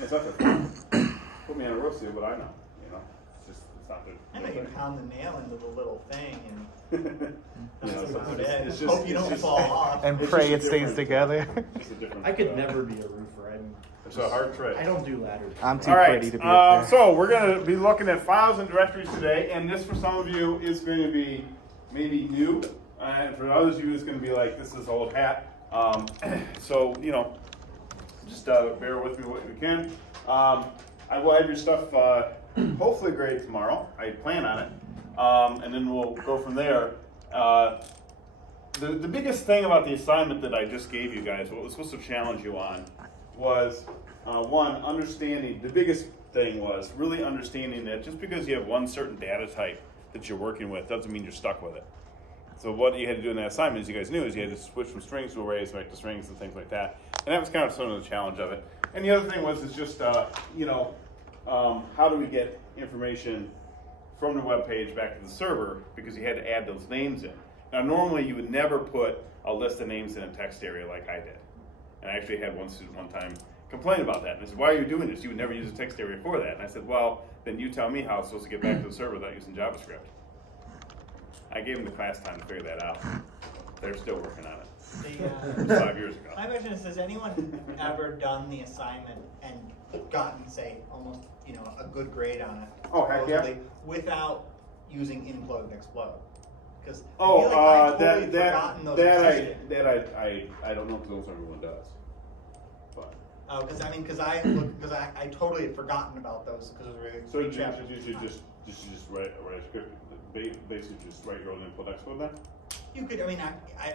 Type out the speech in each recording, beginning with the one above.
It's not the put me on a roof, see what I know. You know, it's not the. I know you pound the nail into the little thing and that's about it. It's Hope you don't fall off. And pray it stays together. I could never be a roofer. It's a hard trade. I don't do ladders. I'm too All right, pretty to be up there. so we're going to be looking at files and directories today, and this for some of you is going to be maybe new, and for others of you it's going to be like, this is old hat. So, you know, just bear with me what you can. I will have your stuff hopefully graded tomorrow. I plan on it, and then we'll go from there. The biggest thing about the assignment that I just gave you guys, what was supposed to challenge you on, was one, understanding, the biggest thing was really understanding that just because you have one certain data type that you're working with doesn't mean you're stuck with it. So what you had to do in that assignment, as you guys knew, is you had to switch from strings to arrays, back to strings and things like that. And that was kind of some of the challenge of it. And the other thing was is just, you know, how do we get information from the web page back to the server, because you had to add those names in. Now normally you would never put a list of names in a text area like I did. And I actually had one student one time complain about that. And I said, why are you doing this? You would never use a text area for that. And I said, well, then you tell me how I'm supposed to get back to the server without using JavaScript. I gave them the class time to figure that out. They're still working on it. 5 years ago. My question is, has anyone ever done the assignment and gotten, say, almost, you know, a good grade on it? Oh, heck yeah. Without using implode and explode? Because I don't know if those everyone does. But because I totally had forgotten about those because it was really. So you should just write a script, basically just write your own input export then. You could. I mean,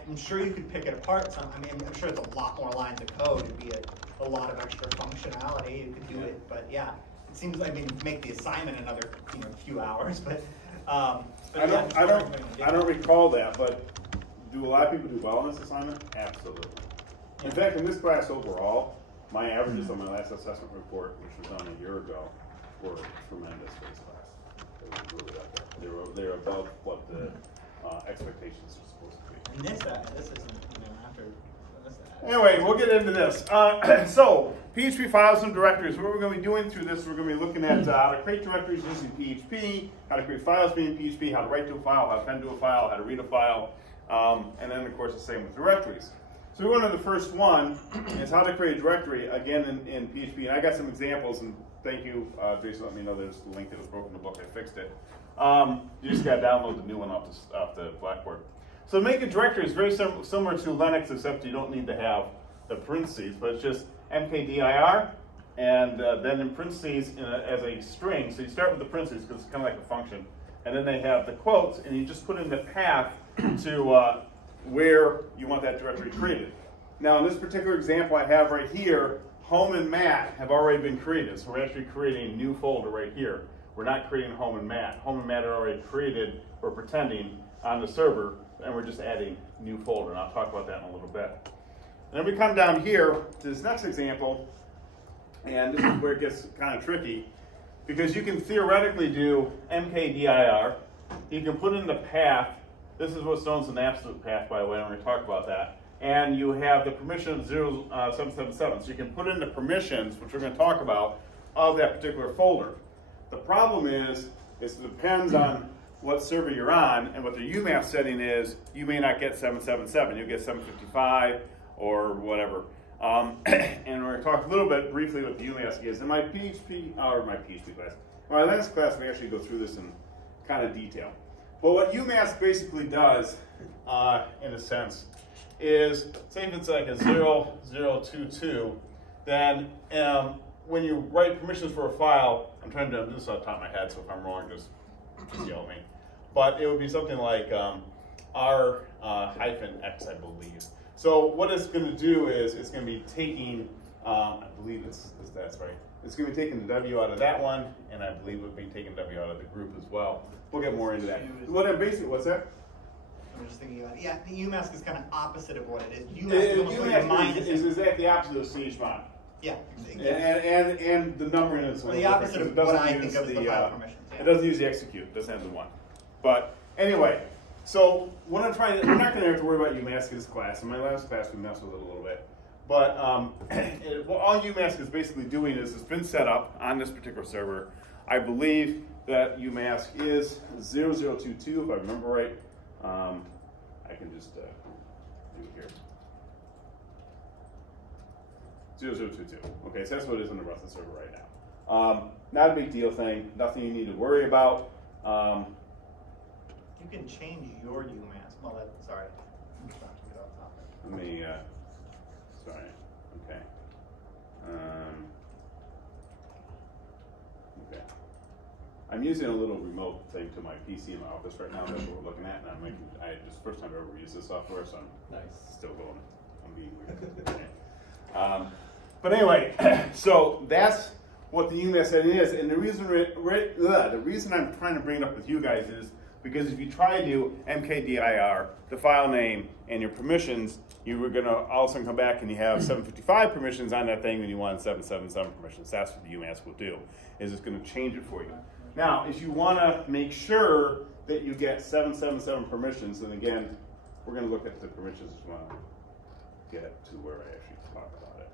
I'm sure you could pick it apart. I'm sure it's a lot more lines of code. It'd be a lot of extra functionality. You could do it, but yeah, it seems like make the assignment another few hours, but. I don't recall that, but do a lot of people do well on this assignment? Absolutely. In fact, in this class overall, my averages on my last assessment report, which was done a year ago, were tremendous for this class. They were really up there. They were above what the expectations were supposed to be. And this isn't after this. Anyway, we'll get into this. So, PHP files and directories. What we're going to be doing through this, we're going to be looking at how to create directories using PHP, how to create files using PHP, how to write to a file, how to append to a file, how to read a file, and then, of course, the same with directories. So we went to the first one, is how to create a directory, again, in PHP. And I got some examples, and thank you, Jason, let me know there's the link that was broken in the book. I fixed it. You just got to download the new one off the Blackboard. So to make a directory is very similar to Linux, except you don't need to have the parentheses, but it's just mkdir, and then in parentheses as a string. So you start with the parentheses because it's kind of like a function, and then they have the quotes, and you just put in the path to where you want that directory created. Now in this particular example I have right here, home and mat have already been created, so we're actually creating a new folder right here. We're not creating home and mat. Home and mat are already created, we're pretending, on the server, and we're just adding new folder, and I'll talk about that in a little bit. And then we come down here to this next example, and this is where it gets kind of tricky, because you can theoretically do mkdir, you can put in the path, this is what's known as an absolute path, by the way, and we're going to talk about that, and you have the permission of 0777, so you can put in the permissions, which we're going to talk about, of that particular folder. The problem is it depends on what server you're on, and what the UMass setting is, you may not get 777, you'll get 755 or whatever. And we're going to talk a little bit briefly what the UMass is. In my PHP class, my last class we actually go through this in kind of detail. But what UMass basically does, in a sense, is, say if it's like a 0022, then when you write permissions for a file, I'm trying to do this off the top of my head, so if I'm wrong, just yell at me. But it would be something like R-X, I believe. So what it's going to do is it's going to be taking, I believe that's right. It's going to be taking the W out of that one, and I believe it would be taking W out of the group as well. We'll get more into that. What's that? I'm just thinking about it. Yeah, the UMask is kind of opposite of what it is. UMask is exactly opposite of CHMOD. Yeah, exactly. And the numbering is the opposite of what I think of as the file permissions. Yeah. It doesn't use the execute. It doesn't have the one. But anyway, so what I'm trying to, we're not going to have to worry about UMask in this class. In my last class, we messed with it a little bit. But what all UMask is basically doing is it's been set up on this particular server. I believe that UMask is 0022, if I remember right. I can just do it here. 0022. Okay, so that's what it is on the rest of the server right now. Not a big deal thing. Nothing you need to worry about. You can change your UMask. Well, sorry. Not to get off topic. Let me, sorry, okay. Okay. I'm using a little remote thing to my PC in my office right now that we're looking at, and I'm making, this is the first time I've ever used this software, so I'm still going, I'm being weird. But anyway, so that's what the UMask setting is, and the reason I'm trying to bring it up with you guys is because if you try to do mkdir, the file name, and your permissions, you were going to all of a sudden come back and you have 755 permissions on that thing and you want 777 permissions. That's what the UMask will do, is it's going to change it for you. Now, if you want to make sure that you get 777 permissions, then again, we're going to look at the permissions as well. Get to where I actually talk about it.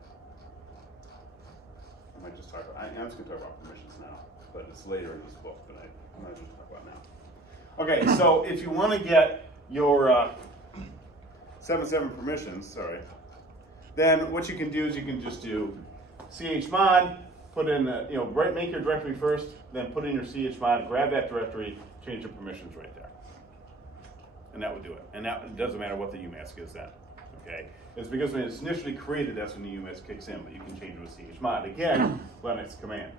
I might just talk about, I'm just going to talk about permissions now, but it's later in this book, but I'm not going to talk about it now. Okay, so if you want to get your 77 permissions, then what you can do is you can just do chmod, put in, make your directory first, then put in your chmod, grab that directory, change your permissions right there. And that would do it. And that it doesn't matter what the UMask is then. Okay? It's because when it's initially created, that's when the UMask kicks in, but you can change it with chmod. Again, Linux command.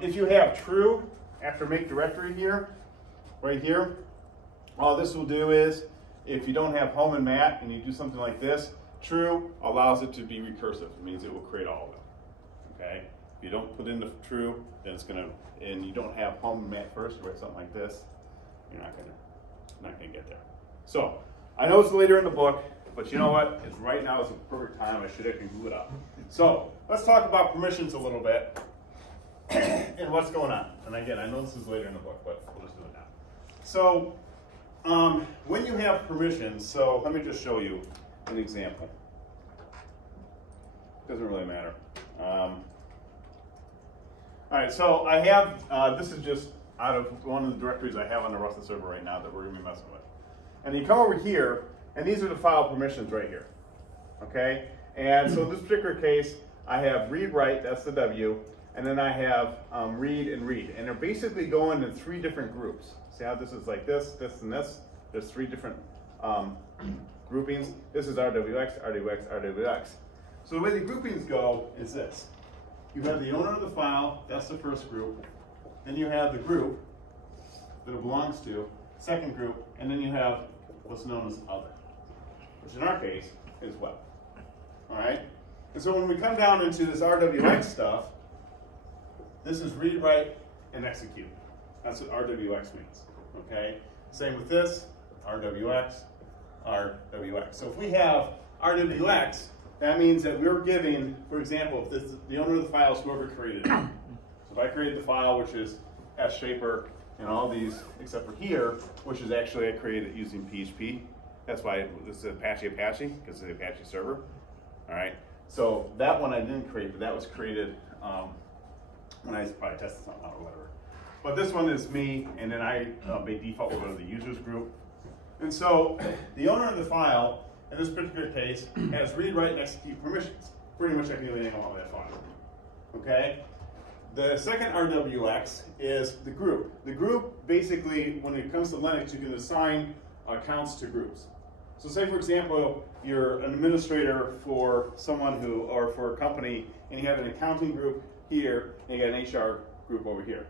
If you have true after make directory here, right here, all this will do is, if you don't have home and mat and you do something like this, true allows it to be recursive. It means it will create all of them. Okay? If you don't put in the true, then it's gonna, and you don't have home and mat first, or something like this, you're not gonna get there. So, I know it's later in the book, but you know what? It's right now is the perfect time. I should actually glue it up. So, let's talk about permissions a little bit and what's going on. And again, I know this is later in the book, but we'll just do it now. So, when you have permissions, so let me just show you an example. Doesn't really matter. All right, so I have, this is just out of one of the directories I have on the rest of the server right now that we're going to be messing with. And you come over here, and these are the file permissions right here. Okay? And so in this particular case, I have read write, that's the W, and then I have read and read. And they're basically going in 3 different groups. See how this is like this, this, and this? There's 3 different groupings. This is RWX, RWX, RWX. So the way the groupings go is this. You have the owner of the file, that's the first group. Then you have the group that it belongs to, second group, and then you have what's known as other, which in our case is web. All right? And so when we come down into this RWX stuff, this is read, write, and execute. That's what RWX means. Okay? Same with this, RWX, RWX. So if we have RWX, that means that we're giving, for example, if this, the owner of the file is whoever created it. So if I created the file, which is S-Shaper and all these, except for here, which is actually I created using PHP. That's why this is Apache, because it's the Apache server. All right. So that one I didn't create, but that was created when I probably tested something out or whatever. But this one is me, and then I, by default, will go to the users group. And so the owner of the file, in this particular case, has read, write, and execute permissions. Pretty much I can do anything I want with that file. Okay? The second RWX is the group. The group, basically, when it comes to Linux, you can assign accounts to groups. So say, for example, you're an administrator for someone who, or for a company, and you have an accounting group here, and you got an HR group over here.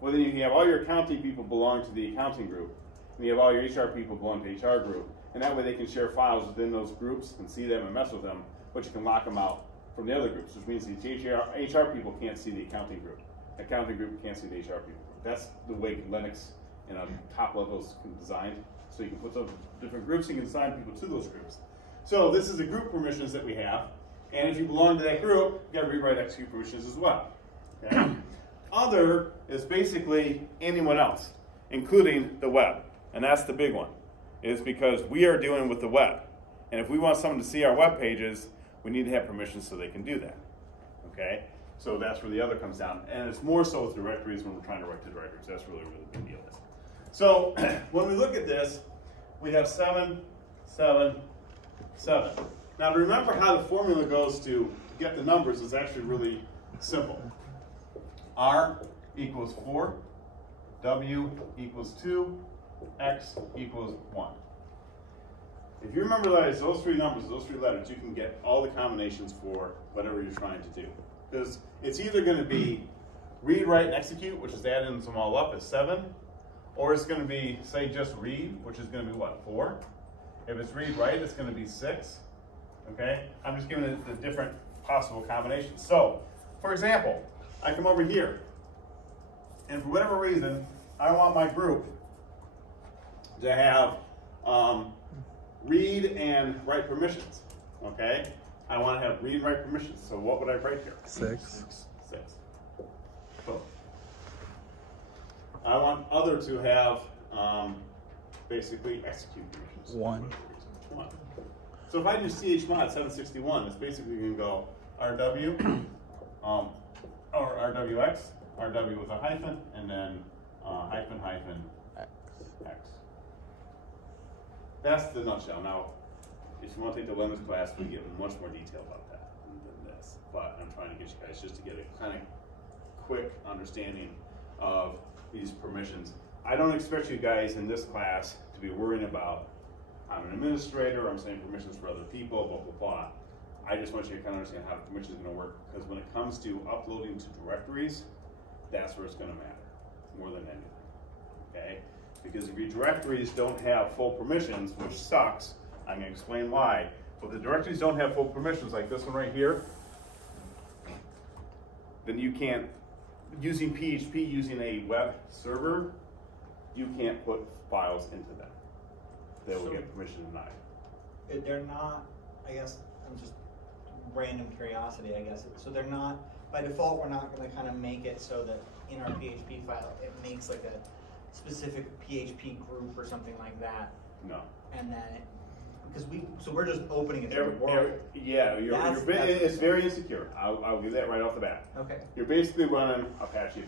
Well, then you have all your accounting people belong to the accounting group, and you have all your HR people belong to the HR group. And that way they can share files within those groups and see them and mess with them, but you can lock them out from the other groups, which means the HR people can't see the accounting group. The accounting group can't see the HR people. That's the way Linux and top levels designed. So you can put those different groups, you can assign people to those groups. So this is the group permissions that we have. And if you belong to that group, you got read, write, execute permissions as well. Okay? Other is basically anyone else, including the web. And that's the big one, is because we are dealing with the web. And if we want someone to see our web pages, we need to have permissions so they can do that, okay? So that's where the other comes down. And it's more so with directories when we're trying to write to directories. That's really, really big deal. So when we look at this, we have 7, 7, 7. Now to remember how the formula goes to get the numbers is actually really simple. R equals 4, W equals 2, X equals 1. If you remember those three numbers, those three letters, you can get all the combinations for whatever you're trying to do. Because it's either going to be read, write, and execute, which is adding them all up as 7, or it's going to be, say, just read, which is going to be what, 4? If it's read, write, it's going to be 6. Okay? I'm just giving it the different possible combinations. So, for example, I come over here, and for whatever reason, I want my group to have read and write permissions. Okay? I want to have read and write permissions. So what would I write here? 6. 6. Boom. I want other to have basically execute permissions. 1. 1. So if I do chmod 761, it's basically going to go rw or rwx, rw with a hyphen, and then hyphen hyphen x. That's the nutshell. Now, if you want to take the Linux class, we get much more detail about that than this. But I'm trying to get you guys just to get a kind of quick understanding of these permissions. I don't expect you guys in this class to be worrying about, I'm an administrator, I'm setting permissions for other people, blah, blah, blah. I just want you to kind of understand how the permissions are going to work, because when it comes to uploading to directories, that's where it's going to matter more than anything, okay? Because if your directories don't have full permissions, which sucks, I'm going to explain why, but the directories don't have full permissions, like this one right here, then you can't, using PHP, using a web server, you can't put files into them. They will get permission denied. They're not, I guess, I'm just random curiosity, I guess. So they're not, by default, we're not going to kind of make it so that in our PHP file, it makes like a specific PHP group or something like that. No. And then, because we're just opening it to the world. Yeah, it's very insecure. I'll give that right off the bat. Okay. You're basically running Apache.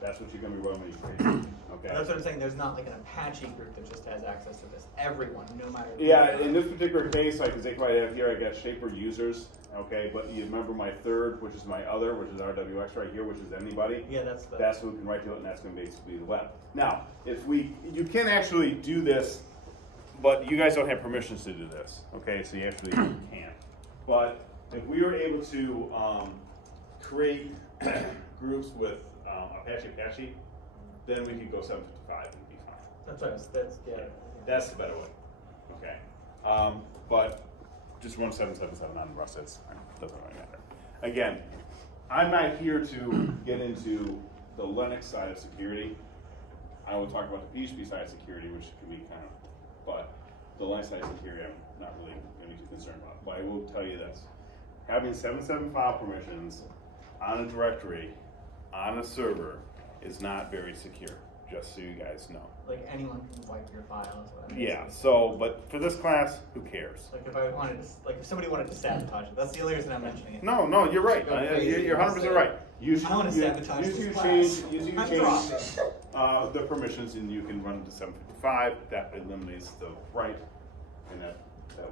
That's what you're going to be running when you create it. Okay. That's what I'm saying. There's not like an Apache group that just has access to this. Everyone, no matter. Yeah, in this particular case, like as I have here, I got Shaper users. Okay, but you remember my third, which is my other, which is RWX right here, which is anybody. Yeah, that's who can write to it, and that's going to basically be the web. Now, you can actually do this, but you guys don't have permissions to do this. Okay, so you actually can't. But if we were able to create groups with Apache, then we could go 755 and be fine. That's what That's the better way. Okay, but just run 777 on Rust. It doesn't really matter. Again, I'm not here to get into the Linux side of security. I will talk about the PHP side of security, which can be kind of, but the Linux side of security, I'm not really going to be too concerned about. But I will tell you this: having 775 permissions on a directory on a server is not very secure. Just so you guys know. Like anyone can wipe your files. Yeah. So, but for this class, who cares? Like if I wanted to, like if somebody wanted to sabotage it, that's the only reason I'm mentioning it. No, you're right. You're 100% right. I want to sabotage this class. Usually you change the permissions, and you can run it to 755. That eliminates the right, and that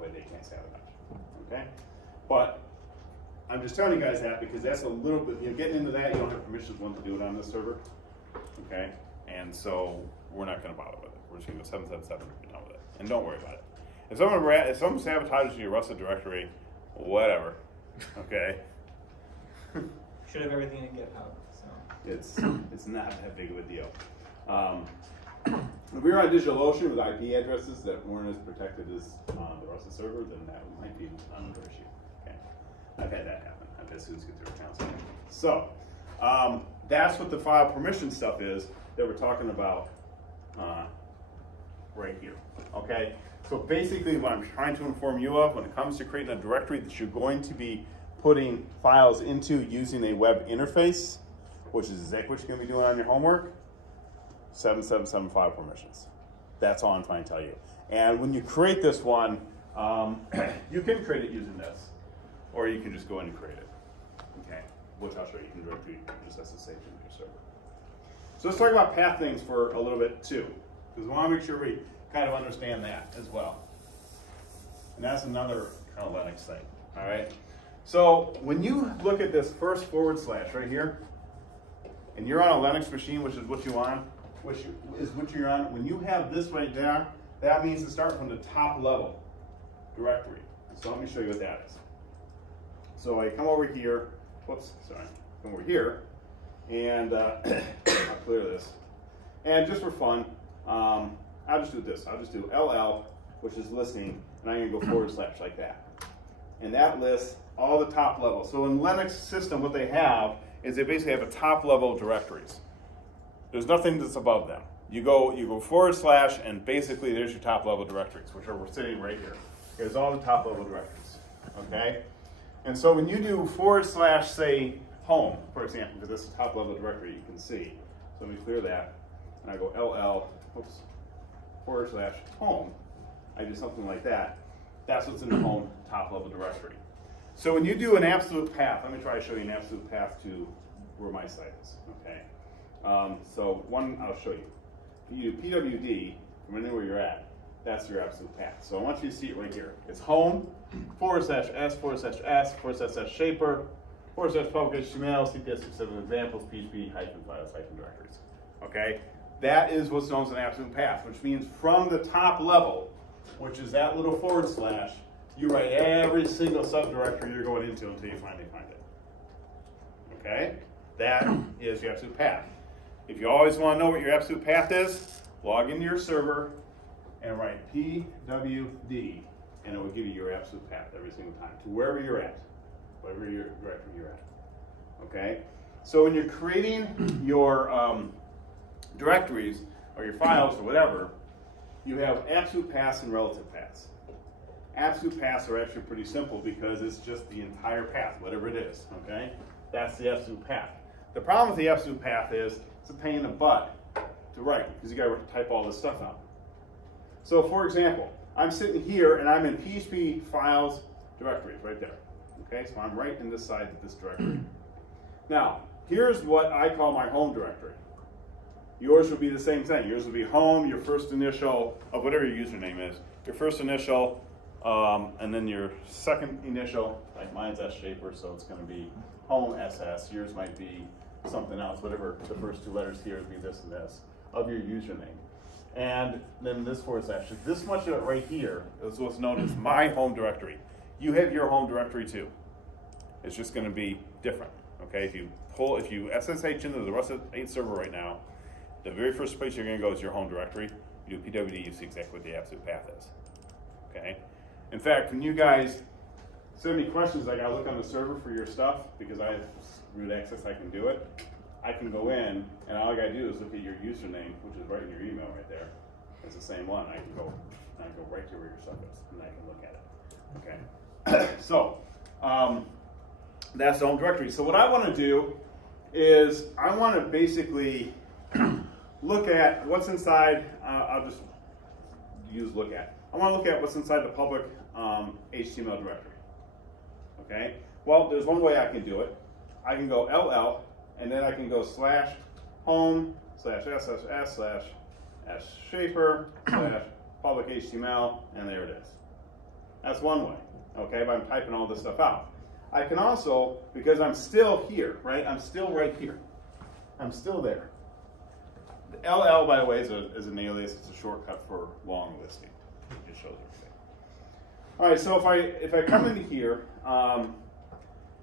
way they can't sabotage. Okay. But I'm just telling you guys that because that's a little bit. Getting into that, you don't have permissions to do it on this server. Okay. And so we're not going to bother with it. We're just going to go 777 and be done with it. And don't worry about it. If someone sabotages your Rusted directory, whatever. Okay? Should have everything in GitHub. So It's not that big of a deal. If we were on DigitalOcean with IP addresses that weren't as protected as the Rusted server, then that might be another issue. Okay? I've had that happen. I've had students get their accounts hacked. So that's what the file permission stuff is that we're talking about right here, okay? So basically what I'm trying to inform you of when it comes to creating a directory that you're going to be putting files into using a web interface, which is exactly what you're going to be doing on your homework, 7775 permissions. That's all I'm trying to tell you. And when you create this one, you can create it using this. or you can just go in and create it. Okay, which I'll show you. You can directly just SSH into your server. So let's talk about path things for a little bit too, because we want to make sure we kind of understand that as well. And that's another kind of Linux thing. All right. So when you look at this first / right here, and you're on a Linux machine, which is what you on, which is what you're on. When you have this right there, that means to start from the top level directory. So let me show you what that is. So I come over here. Whoops, sorry. Come over here, and I'll clear this. And just for fun, I'll just do this. I'll just do LL, which is listening, and I'm going to go / like that. And that lists all the top levels. So in Linux system, what they have is they basically have a top level directories. There's nothing that's above them. You go / and basically there's your top level directories, which are we're sitting right here. Here's all the top level directories. Okay? And so when you do / say home, for example, because this is top level directory, you can see. So let me clear that. And I go LL, oops, / home. I do something like that. That's what's in the home top level directory. So when you do an absolute path, let me try to show you an absolute path to where my site is. Okay. So one, I'll show you. You do PWD from anywhere you're at. That's your absolute path. So I want you to see it right here. It's home / s / s / shaper / public HTML CPS 67 examples PHP -files -directories. Okay. That is what's known as an absolute path, which means from the top level, which is that little /, you write every single subdirectory you're going into until you finally find it. Okay? That is your absolute path. If you always want to know what your absolute path is, log into your server and write PWD, and it will give you your absolute path every single time to wherever you're at, whatever your directory you're at. Okay? So when you're creating your directories or your files or whatever, you have absolute paths and relative paths. Absolute paths are actually pretty simple because it's just the entire path, whatever it is, okay? That's the absolute path. The problem with the absolute path is it's a pain in the butt to write because you got to type all this stuff out. So for example, I'm sitting here and I'm in PHP files directories right there. Okay, so I'm right in this side of this directory. Now, here's what I call my home directory. Yours would be the same thing. Yours would be home, your first initial of whatever your username is, your first initial, and then your second initial, like mine's sshaper, so it's going to be home SS. Yours might be something else, whatever the first two letters here would be this and this, of your username. And then this / this much of it right here is what's known as my home directory. You have your home directory too. It's just going to be different. Okay, if you SSH into the Rust 8 server right now, the very first place you're going to go is your home directory. You do PWD, you see exactly what the absolute path is. Okay? In fact, when you guys send me questions, I got to look on the server for your stuff because I have root access, I can do it. I can go in, and all I got to do is look at your username, which is right in your email right there. It's the same one. I can go right to where your stuff is, and I can look at it. Okay? So, that's the home directory. So what I want to do is I want to basically look at what's inside. I'll just use look at. I want to look at what's inside the public HTML directory. Okay? Well, there's one way I can do it. I can go LL, and then I can go /home /SSS/shaper /public HTML, and there it is. That's one way. Okay? But I'm typing all this stuff out. I can also, because I'm still here, right? I'm still right here. I'm still there. The LL, by the way, is an alias. It's a shortcut for long listing. It just shows everything. All right, so if I come into here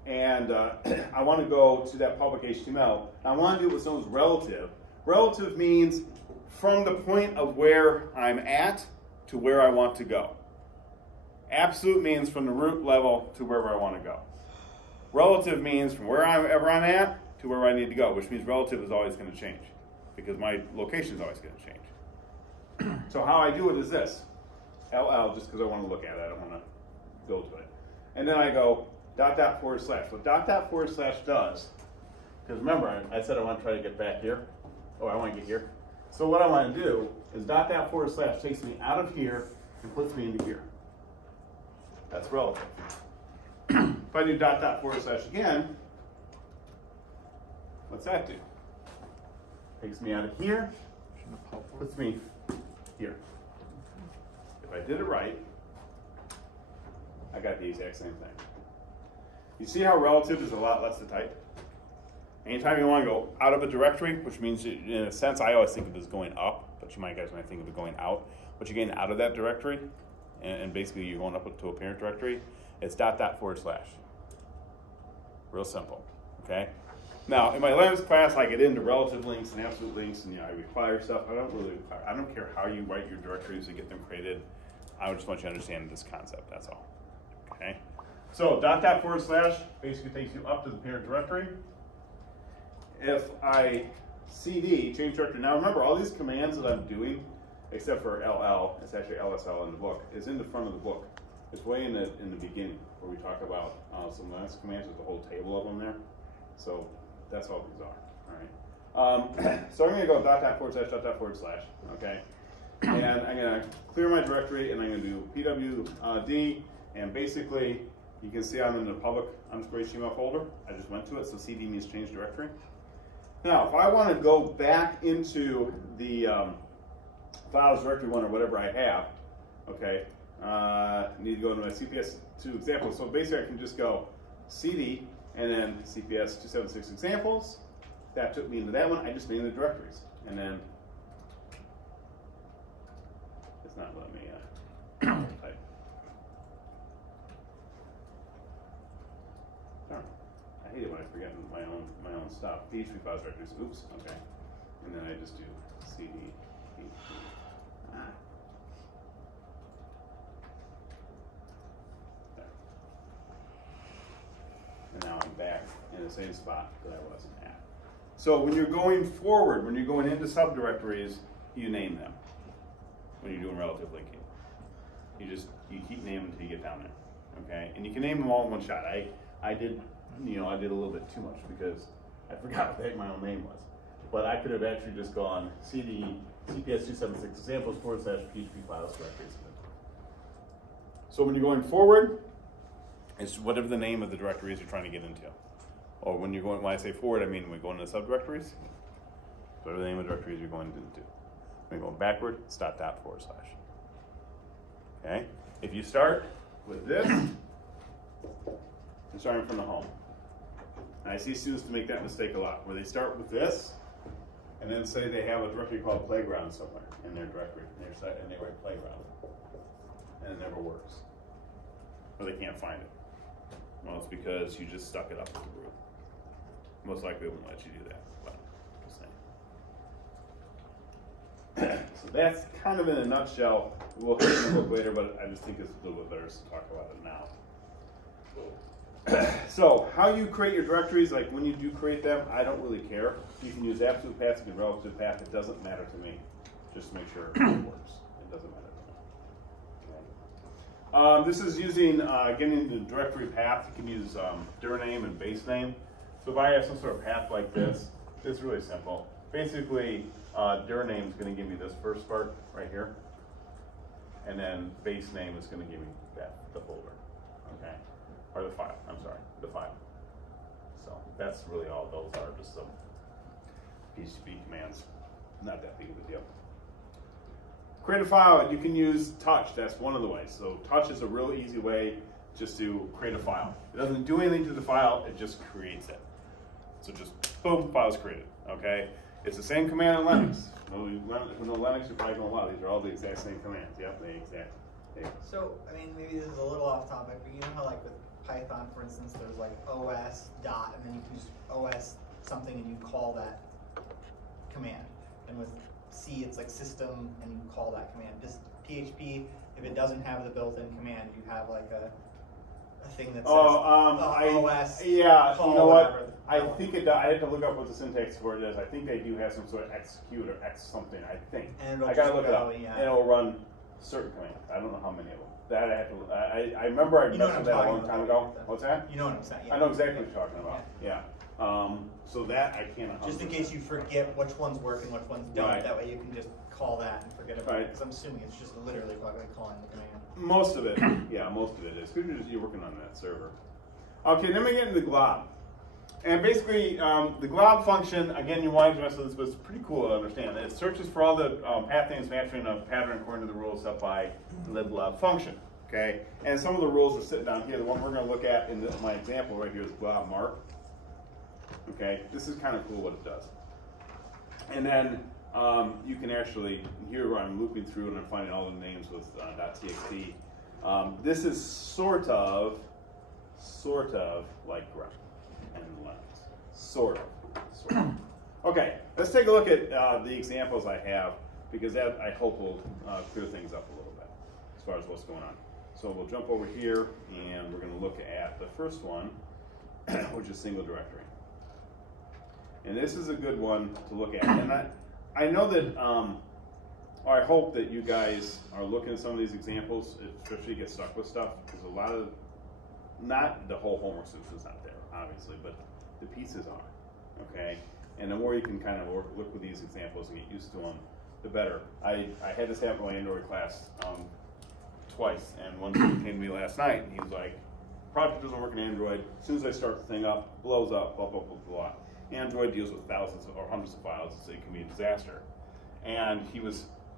and I want to go to that public HTML, I want to do what's known as relative. Relative means from the point of where I'm at to where I want to go. Absolute means from the root level to wherever I want to go. Relative means from wherever I'm at to where I need to go, which means relative is always going to change because my location is always going to change. So how I do it is this. LL, just because I want to look at it, I don't want to go to it. And then I go .. What .. does, because remember, I said I want to try to get back here. Oh, I want to get here. So what I want to do is .. takes me out of here and puts me into here. That's relative. If I do dot dot forward slash again, what's that do? Takes me out of here, puts me here. If I did it right, I got the exact same thing. You see how relative is a lot less to type? Anytime you want to go out of a directory, which means in a sense I always think of it as going up, but you guys might think of it going out, but you're getting out of that directory, and basically you're going up to a parent directory, it's dot dot forward slash. Real simple, okay? Now, in my Linux class, I get into relative links and absolute links, and I require stuff. I don't care how you write your directories to get them created. I just want you to understand this concept, that's all, okay? So dot dot forward slash basically takes you up to the parent directory. If I cd, change directory, now remember all these commands that I'm doing, except for LL, it's actually LSL in the book, is in the front of the book. It's way in the beginning where we talk about some Linux commands with the whole table of them there. So that's all these are, all right? So I'm gonna go dot dot forward slash, okay? And I'm gonna clear my directory and I'm gonna do pwd, and basically you can see I'm in the public underscore HTML folder. I just went to it, so cd means change directory. Now, if I want to go back into the files directory one or whatever I have, okay, I need to go into my CPS2 examples. So basically I can just go cd and then CPS 276 examples. That took me into that one. I just named the directories. And then it's not letting me type. Darn. I hate it when I forget my own stuff. PHP files directories. Oops. Okay. And then I just do cd php. There. And now I'm back in the same spot that I wasn't at. So when you're going forward, when you're going into subdirectories, you name them. When you're doing relative linking, you keep naming until you get down there. Okay. And you can name them all in one shot. I did a little bit too much because I forgot what the heck my own name was. But I could have actually just gone cd CPS 276 examples / PHP files directories. So when you're going forward, it's whatever the name of the directories you're trying to get into. Or when I say forward, I mean we're going into subdirectories. Whatever the name of the directories you're going into. When you're going backward, it's dot dot forward slash. Okay? If you start with this, I'm starting from the home. And I see students to make that mistake a lot, where they start with this, and then say they have a directory called playground somewhere in their directory, and they write playground. And it never works. Or they can't find it. Well, it's because you just stuck it up with the root. Most likely it won't let you do that, but just saying. So that's kind of in a nutshell. We'll hit it in the book later, but I just think it's a little bit better to talk about it now. So how you create your directories, like when you do create them, I don't really care. You can use absolute path, you can relative path, it doesn't matter to me. Just to make sure it works. It doesn't matter to me. Okay. This is using, getting the directory path. You can use dir name and base name. So if I have some sort of path like this, it's really simple. Basically, dir name is going to give me this first part right here. And then base name is going to give me the folder. Okay. Or the file, I'm sorry, the file. So that's really all those are, just some PHP commands. Not that big of a deal. Create a file, you can use touch, that's one of the ways. So touch is a real easy way just to create a file. It doesn't do anything to the file, it just creates it. So just boom, file's created, okay? It's the same command on Linux. No Linux, you're probably going, wow, these are all the exact same commands. Yep, they exact. So, I mean, maybe this is a little off topic, but you know how like with Python, for instance, there's like OS dot, and then you can just OS something and you call that command. And with C, it's like system, and you call that command. Just PHP, if it doesn't have the built-in command, you have like a thing that says OS. Yeah, call, you know whatever. what? I think it does. I have to look up what the syntax for it is. I think they do have some sort of execute or X something. I think. And I gotta look it up. Yeah. And it'll run certain commands. I don't know how many of them. That I have to. I remember I messed with that a long time ago. What's that? You know what I'm saying? Yeah. I know exactly what you're talking about. Yeah. So that I can't. Just in case you forget which ones work and which ones don't, Right. That way you can just call that and forget about it. Right. Because I'm assuming it's just literally calling the command. Most of it, yeah, most of it is. Because you're working on that server. Okay, then we get into the glob. And basically, the glob function, again, you wind the rest of this, but it's pretty cool to understand. It searches for all the path names matching a pattern according to the rules set by the libglob function. Okay, and some of the rules are sitting down here. The one we're going to look at in my example right here is glob mark. Okay, this is kind of cool what it does. And then you can actually, here where I'm looping through and I'm finding all the names with .txt. This is sort of like grep and lens. Sort of. Okay, let's take a look at the examples I have, because that, I hope, will clear things up a little bit as far as what's going on. So we'll jump over here, and we're going to look at the first one, which is single directory. And this is a good one to look at. And I know that, or I hope that you guys are looking at some of these examples, especially get stuck with stuff, because a lot of, not the whole homework solution is not there, obviously, but the pieces are, okay? And the more you can kind of look with these examples and get used to them, the better. I had this happen in my Android class twice, and one student came to me last night, and he was like, project doesn't work in Android. As soon as I start the thing up, blows up, blah, blah, blah, blah. Android deals with thousands or hundreds of files, so it can be a disaster. And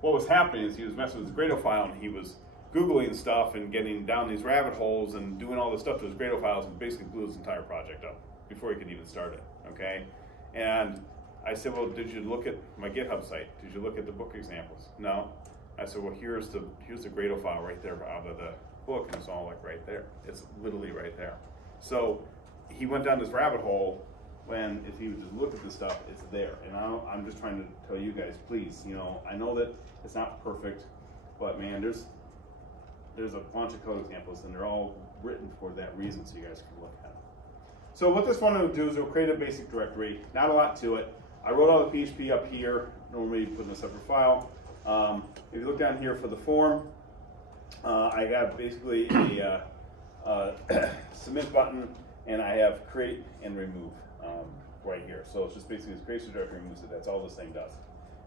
what was happening is he was messing with his Gradle file, and he was Googling stuff and getting down these rabbit holes and doing all this stuff to his Gradle files, and basically blew his entire project up before he could even start it, okay? And I said, well, did you look at my GitHub site? Did you look at the book examples? No. I said, well, here's the Gradle file right there out of the book, and it's all like right there. It's literally right there. So he went down this rabbit hole when, if he would just look at this stuff, it's there. And I'm just trying to tell you guys, please, you know, I know that it's not perfect, but man, there's a bunch of code examples, and they're all written for that reason, so you guys can look at them. So what this one will do is it'll create a basic directory. Not a lot to it. I wrote all the PHP up here. Normally you put in a separate file. If you look down here for the form, I have basically a submit button, and I have create and remove right here. So it's just basically it creates a directory, removes it. That's all this thing does.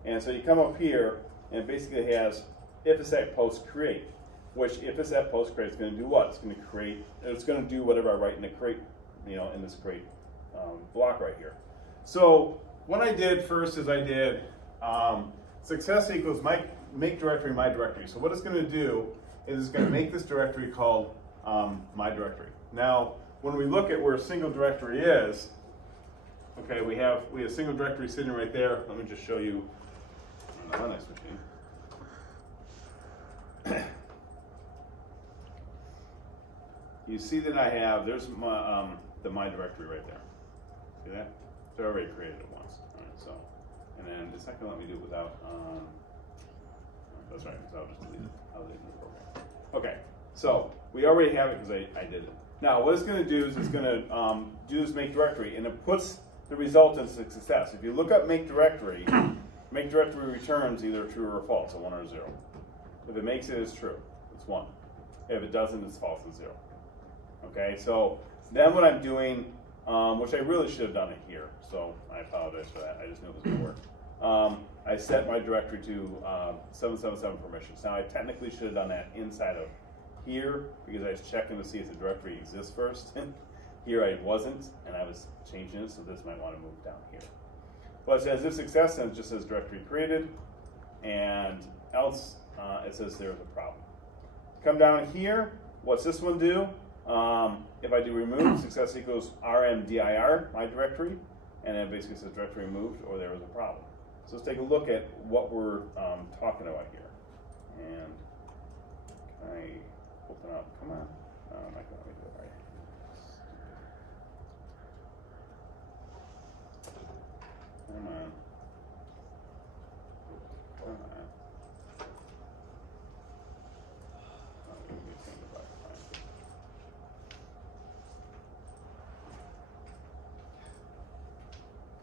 And so you come up here, and it basically has if it's at post create, which if it's at post create, it's going to do what? It's going to create. It's going to do whatever I write in the create, you know, in this create block right here. So what I did first is I did success equals make directory my directory. So what it's going to do is it's going to make this directory called my directory. Now, when we look at where a single directory is, okay, we have a single directory sitting right there. Let me just show you on the Linux machine. You see that I have, there's my directory right there. See that? So I already created it once. All right, so, and then it's not going to let me do it without, that's right, so I'll just delete it. I'll delete the program. Okay, so we already have it because I did it. Now, what it's going to do is it's going to do this make directory, and it puts the result into success. If you look up make directory returns either true or false, a 1 or a 0. If it makes it, it's true. It's 1. If it doesn't, it's false, it's 0. Okay, so then what I'm doing, which I really should have done it here, so I apologize for that. I just knew it was going to work. I set my directory to 777 permissions. Now, I technically should have done that inside of here because I was checking to see if the directory exists first. Here I wasn't, and I was changing it, so this might want to move down here. But it says if success, and it just says directory created, and else it says there's a problem. Come down here, what's this one do? If I do remove, success equals rmdir, my directory, and then it basically says directory removed or there was a problem. So let's take a look at what we're talking about here. And can I open up? Come on. Oh, I'm not going to do it right. Come on. Come on.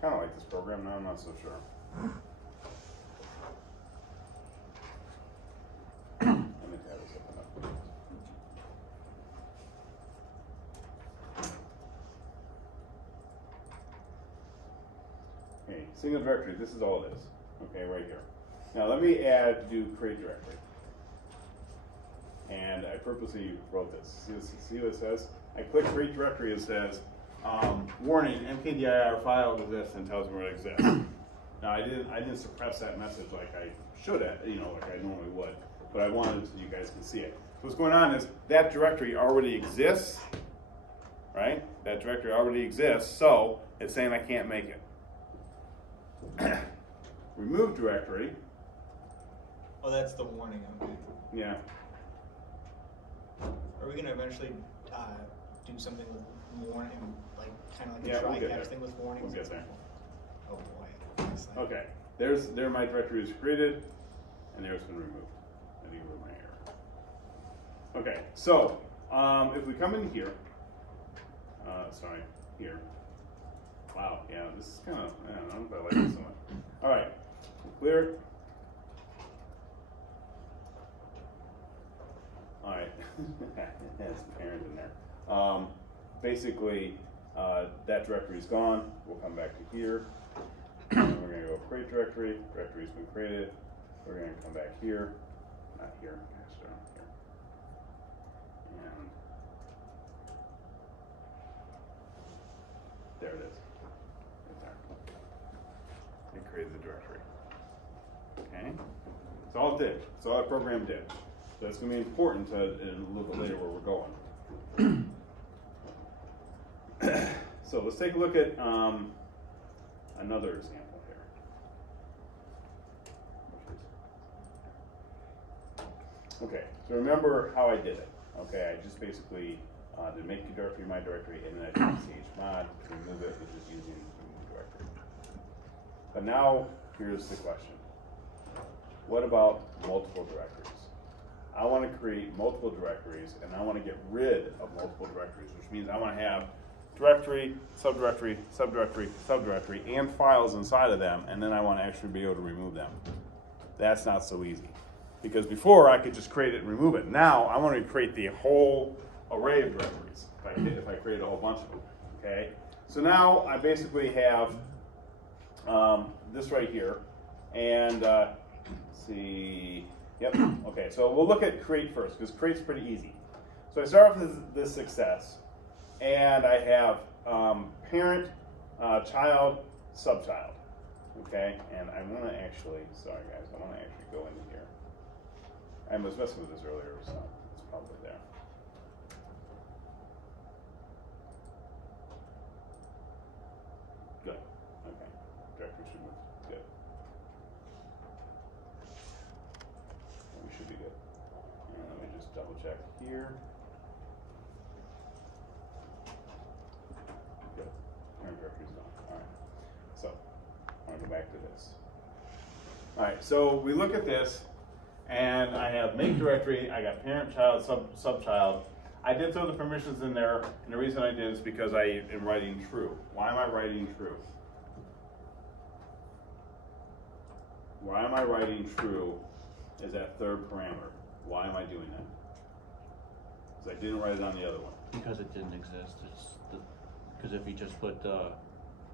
Kind of like this program now, I'm not so sure. Let me try this open up. Okay, single directory, this is all it is. Okay, right here. Now let me do create directory. And I purposely wrote this. See what it says? I click create directory, it says, warning, mkdir file exists, and tells me where it exists. Now I didn't suppress that message like I should have, like I normally would, but I wanted so you guys can see it. So what's going on is that directory already exists, right? That directory already exists, so it's saying I can't make it. Remove directory. Oh, that's the warning. Okay. Yeah. Are we gonna eventually do something with warning, like kind of like Yeah, a we'll get try-catch there. thing with warnings? We'll get there. Oh boy. Excellent. Okay. There my directory is created, and there's been removed. I think we're my error. Okay. So if we come in here, sorry, here. Wow. Yeah. This is kind of I don't know if I like it so much. All right. Clear it. All right, that's the parent in there. Basically, that directory is gone. We'll come back to here. And we're going to go create directory. Directory's been created. We're going to come back here. Not here. Gosh, darn, here. And there it is. Right there. It created the directory. Okay. That's all it did. That's all that program did. So it's going to be important in a little bit later where we're going. So let's take a look at another example here. Okay, so remember how I did it. Okay, I just basically did make the directory my directory, and then I did chmod to remove it, which is using the remove directory. But now here's the question: what about multiple directories? I want to create multiple directories, and I want to get rid of multiple directories, which means I want to have directory, subdirectory, subdirectory, subdirectory, and files inside of them, and then I want to actually be able to remove them. That's not so easy, because before I could just create it and remove it. Now I want to create the whole array of directories if I create a whole bunch of them. Okay, so now I basically have this right here, and let's see. Yep, okay, so we'll look at create first, because create's pretty easy. So I start off with this success, and I have parent, child, subchild, okay? And I want to actually, sorry guys, I want to actually go into here. I was messing with this earlier, so it's probably there. Good, okay, directory should move, good. We should be good. And let me just double check here. Good. Parent directory's gone. All right. So I want to go back to this. All right. So we look at this, and I have make directory. I got parent, child, subchild. I did throw the permissions in there, and the reason I did is because I am writing true. Why am I writing true? Why am I writing true is that third parameter? Why am I doing that? Because I didn't write it on the other one. Because it didn't exist. Because if you just put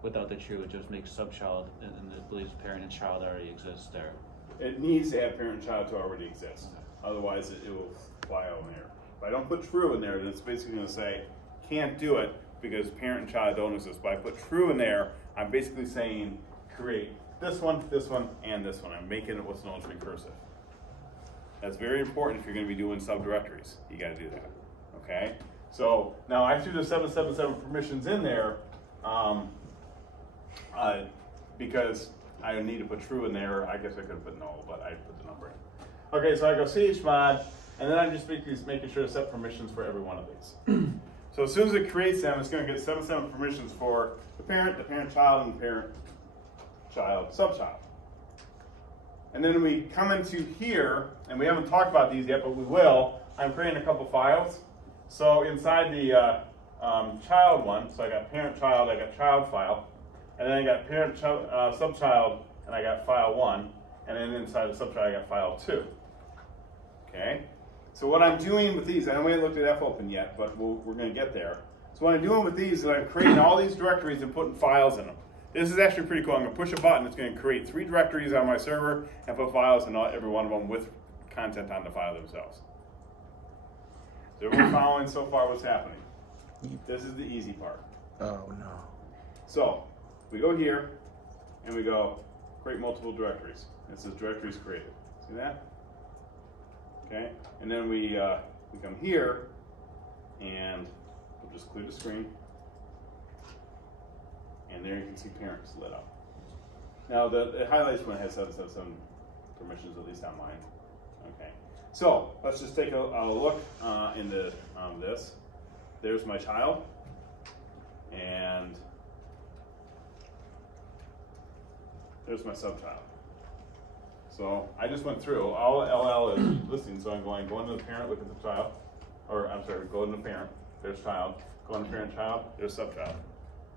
without the true, it just makes subchild, and it believes parent and child already exist there. It needs to have parent and child to already exist. Otherwise, it will fly out in there. If I don't put true in there, then it's basically going to say, can't do it because parent and child don't exist. But I put true in there, I'm basically saying create this one, and this one. I'm making it what's known as recursive. That's very important if you're going to be doing subdirectories. You got to do that, okay? So now I threw the 777 permissions in there because I need to put true in there. I guess I could have put null, but I put the number in. Okay, so I go chmod, and then I'm just making sure to set permissions for every one of these. So as soon as it creates them, it's going to get 77 permissions for the parent child, and the parent, child, subchild. And then we come into here, and we haven't talked about these yet, but we will. I'm creating a couple files. So inside the child one, so I got parent child, I got child file, and then I got parent subchild, and I got file 1, and then inside the subchild I got file 2. Okay? So what I'm doing with these, and we haven't looked at fopen yet, but we're going to get there. So what I'm doing with these is I'm creating all these directories and putting files in them. This is actually pretty cool. I'm going to push a button. It's going to create 3 directories on my server and put files in every one of them with content on the file themselves. Is everyone following so far what's happening? This is the easy part. Oh no. So we go here and we go create multiple directories. It says directories created. See that? Okay. And then we come here and we'll just clear the screen. And there you can see parents lit up. Now it highlights when it has some permissions, at least on mine. Okay. So let's just take a look into this. There's my child. And there's my subchild. So I just went through, all LL is listing, so I'm going into the parent, look at the child, or I'm sorry, go into parent, there's child, go into parent child, there's subchild.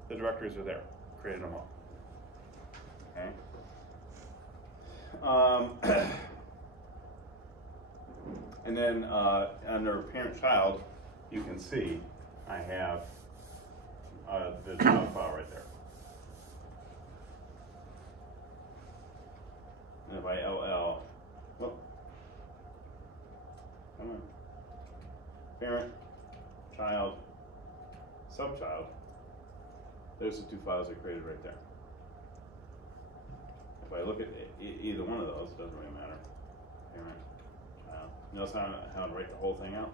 The directories are there, created them all. Okay. And then under parent child, you can see I have the child file right there. And if I LL, whoop, come on, parent, child, subchild, there's the two files I created right there. If I look at either one of those, it doesn't really matter. Parent, child. Notice how to write the whole thing out?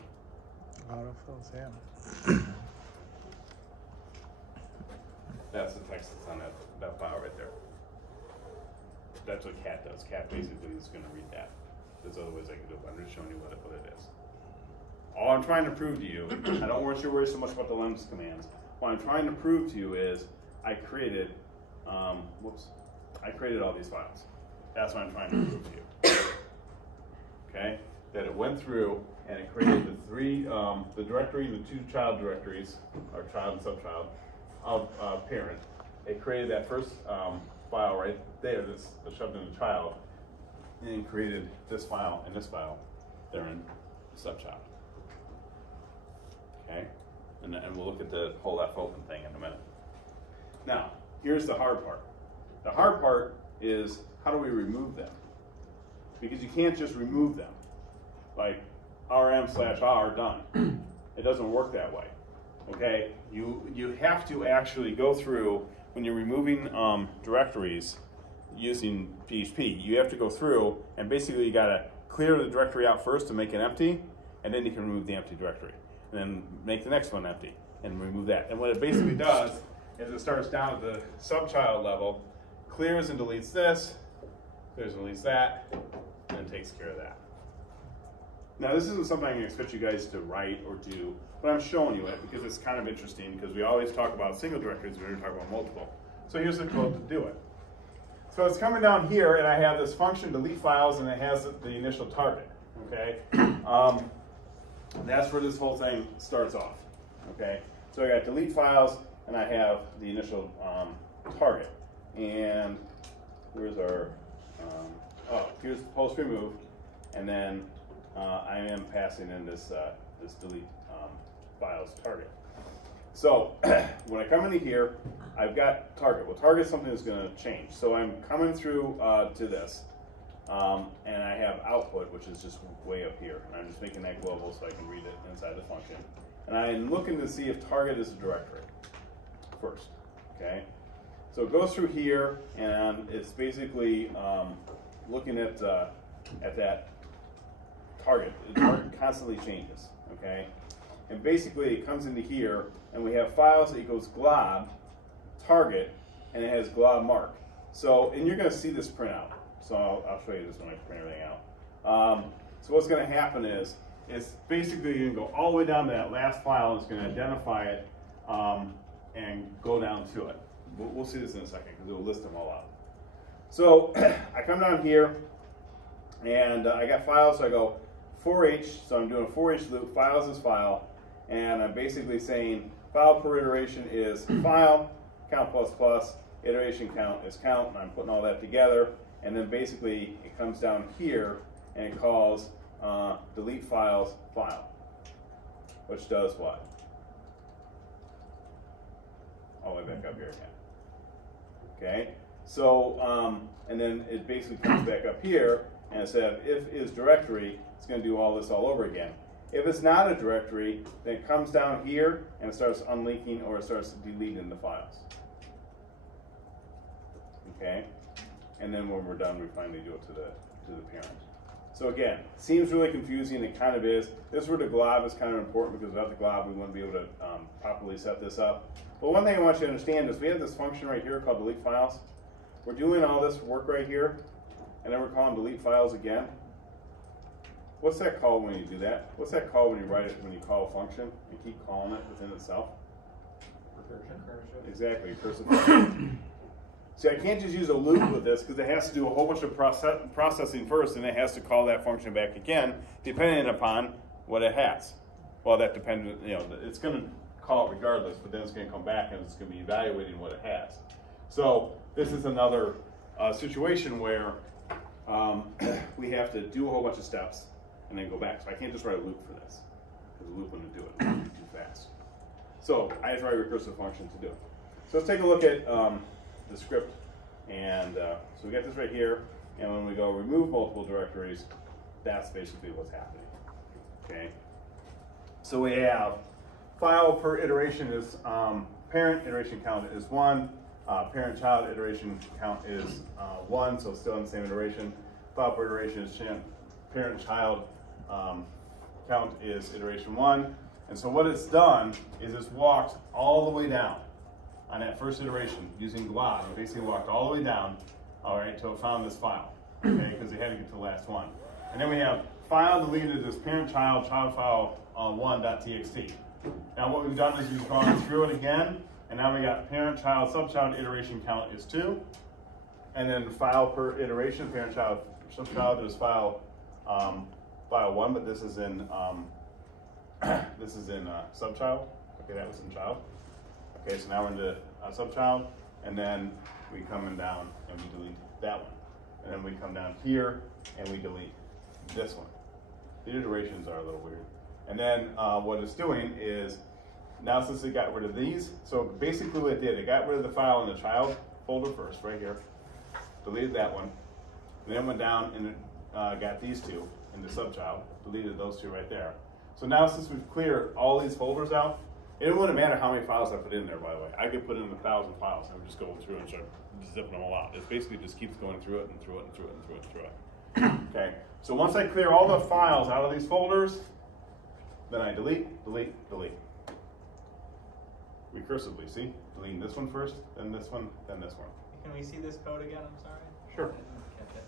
Autofills, yeah. That's the text that's on that file right there. That's what cat does. Cat basically is going to read that. There's other ways I can do it, but I'm just showing you what it is. All I'm trying to prove to you, I don't want you to worry so much about the lens commands. What I'm trying to prove to you is I created, I created all these files. That's what I'm trying to prove to you. Okay? That it went through and it created the three, the directory, the two child directories, or child and subchild, of parent. It created that first file right there that's shoved in the child, and created this file and this file there in the subchild. Okay? And we'll look at the whole F open thing in a minute. Now, here's the hard part. The hard part is how do we remove them? Because you can't just remove them. Like rm/r done. It doesn't work that way. Okay? You have to actually go through, when you're removing directories using PHP, you have to go through and basically you gotta clear the directory out first to make it empty, and then you can remove the empty directory. And then make the next one empty and remove that. And what it basically does is it starts down at the subchild level, clears and deletes this, clears and deletes that, and then takes care of that. Now this isn't something I expect you guys to write or do, but I'm showing you it because it's kind of interesting, because we always talk about single directories, we're going to talk about multiple. So here's the code to do it. So it's coming down here, and I have this function delete files, and it has the initial target. Okay, that's where this whole thing starts off. Okay, so I got delete files, and I have the initial target. And where's our? Here's the post remove, and then I am passing in this this delete files target. So when I come into here, I've got target. Well, target is something that's going to change. So I'm coming through to this, and I have output, which is just way up here. And I'm just making that global so I can read it inside the function. And I'm looking to see if target is a directory first. Okay. So it goes through here, and it's basically looking at that target. The target constantly changes. Okay. And basically it comes into here, and we have files that equals glob target, and it has glob mark. So, and you're going to see this print out. So I'll show you this when I print everything out. So what's going to happen is it's basically you're going to go all the way down to that last file, and it's going to identify it and go down to it. We'll see this in a second because it'll list them all out. So I come down here, and I got files, so I go for each, so I'm doing a for each loop, files is file, and I'm basically saying file per iteration is file, count plus plus, iteration count is count, and I'm putting all that together, and then basically it comes down here and it calls delete files file, which does what? All the way back up here again. Okay, so and then it basically comes back up here, and it said if is directory, it's going to do all this all over again. If it's not a directory, then it comes down here and it starts unlinking or it starts deleting the files. Okay? And then when we're done, we finally do it to the parent. So again, seems really confusing. It kind of is. This is where the glob is kind of important because without the glob, we wouldn't be able to properly set this up. But one thing I want you to understand is we have this function right here called delete files. We're doing all this work right here, and then we're calling delete files again. What's that called when you do that? What's that called when you write it, when you call a function and keep calling it within itself? Recursion. Exactly, recursive function. See, I can't just use a loop with this because it has to do a whole bunch of processing first, and it has to call that function back again, depending upon what it has. Well, that depends, it's going to call it regardless, but then it's going to come back and it's going to be evaluating what it has. So this is another situation where we have to do a whole bunch of steps and then go back. So I can't just write a loop for this because a loop wouldn't do it. It would be too fast. So I have to write a recursive function to do it. So let's take a look at the script. And so we got this right here. And when we go remove multiple directories, that's basically what's happening. Okay. So we have file per iteration is parent iteration count is 1. Parent-child iteration count is 1, so still in the same iteration. File per iteration is parent-child count is iteration 1. And so what it's done is it's walked all the way down on that first iteration using glob. It basically walked all the way down, all right, till it found this file, okay, because it had to get to the last one. And then we have file deleted as parent-child file 1.txt. Now what we've done is we've gone through it again. And now we got parent-child, sub-child iteration count is 2. And then file per iteration, parent-child, sub-child is file 1, but this is in sub-child. Okay, that was in child. Okay, so now we're into sub-child, and then we come in down and we delete that one. And then we come down here and we delete this one. The iterations are a little weird. And then what it's doing is, now since it got rid of these, so basically what it did, it got rid of the file in the child folder first, right here, deleted that one, and then went down and got these two in the subchild, deleted those two right there. So now since we've cleared all these folders out, it wouldn't matter how many files I put in there, by the way. I could put in 1,000 files and I'm just going through and start zipping them all out. It basically just keeps going through it and through it and through it and through it and through it. Okay, so once I clear all the files out of these folders, then I delete, delete, delete. Recursively, see? Deleting this one first, then this one, then this one. Can we see this code again? I'm sorry. Sure. I didn't catch it.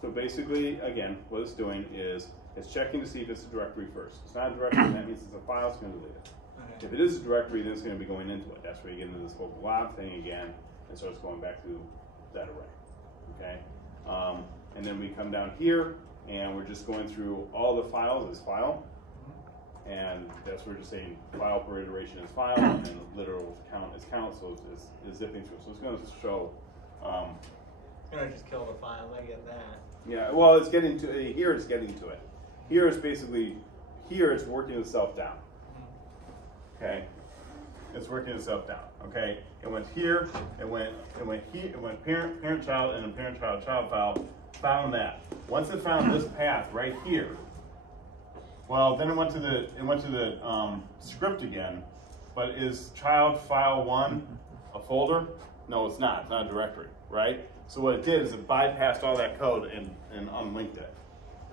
So basically, again, what it's doing is it's checking to see if it's a directory first. If it's not a directory, that means it's a file, it's going to delete it. Okay. If it is a directory, then it's going to be going into it. That's where you get into this whole blob thing again, and so it's going back to that array. Okay? And then we come down here, and we're just going through all the files as file. And that's where we're just saying file per iteration is file, and literal count is count, so it's zipping through. So it's going to show. It's going to just kill the file, I get that. Yeah, well, it's getting to, here it's getting to it. Here it's basically, here it's working itself down. Okay? It's working itself down. Okay? It went here, it went here, it went parent child, and then parent child file. Found that. Once it found this path right here, well, then it went to the script again. But is child file 1 a folder? No, it's not. It's not a directory, right? So what it did is it bypassed all that code and unlinked it,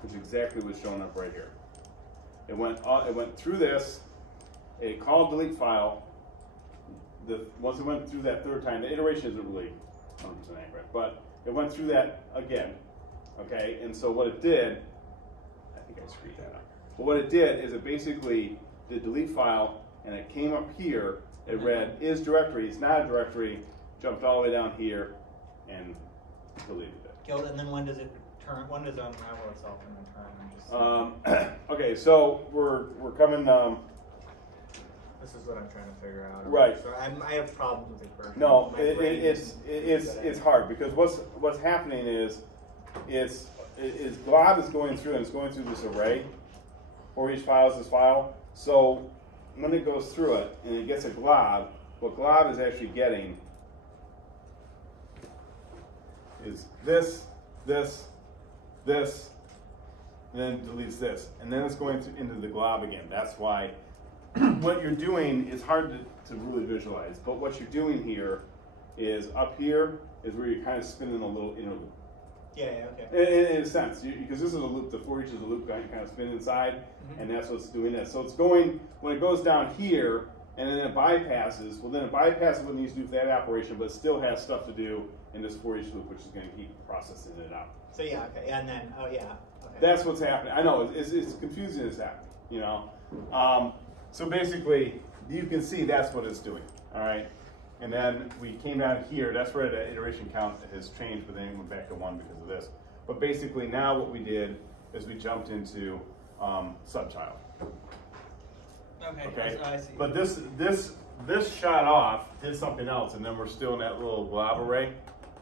which is exactly what's showing up right here. It went through this. It called delete file. Once it went through that third time, the iteration isn't really 100% accurate, but it went through that again. Okay, and so what it did, I think I screwed that up. But what it did is it basically did delete file, and it came up here. It read is directory. It's not a directory. Jumped all the way down here, and deleted it. Killed, and then when does it return? When does it unravel itself and return? Okay, so we're coming. This is what I'm trying to figure out. Right. So I have problems with the recursion. No, My brain it's hard because what's happening is it's glob is going through and it's going through this array. For each file is this file. So when it goes through it and it gets a glob, what glob is actually getting is this, this, this, and then deletes this. And then it's going into the glob again. That's why what you're doing is hard to really visualize. But what you're doing here is up here is where you're kind of spinning a little inner loop. Yeah, okay. In a sense, because this is a loop, the for each is a loop kind of spin inside, and that's what's doing this. So it's going, when it goes down here, and then it bypasses, well then it bypasses what it needs to do for that operation, but it still has stuff to do in this for each loop, which is going to keep processing it out. So yeah, okay, and then, oh yeah, okay. That's what's happening. I know, it's confusing as heck, you know. So basically, you can see that's what it's doing, all right? And then we came down here, that's where the iteration count has changed, but then it went back to 1 because of this. But basically now what we did is we jumped into subchild. Okay. I see. But this shot off, did something else, and then we're still in that little glob array.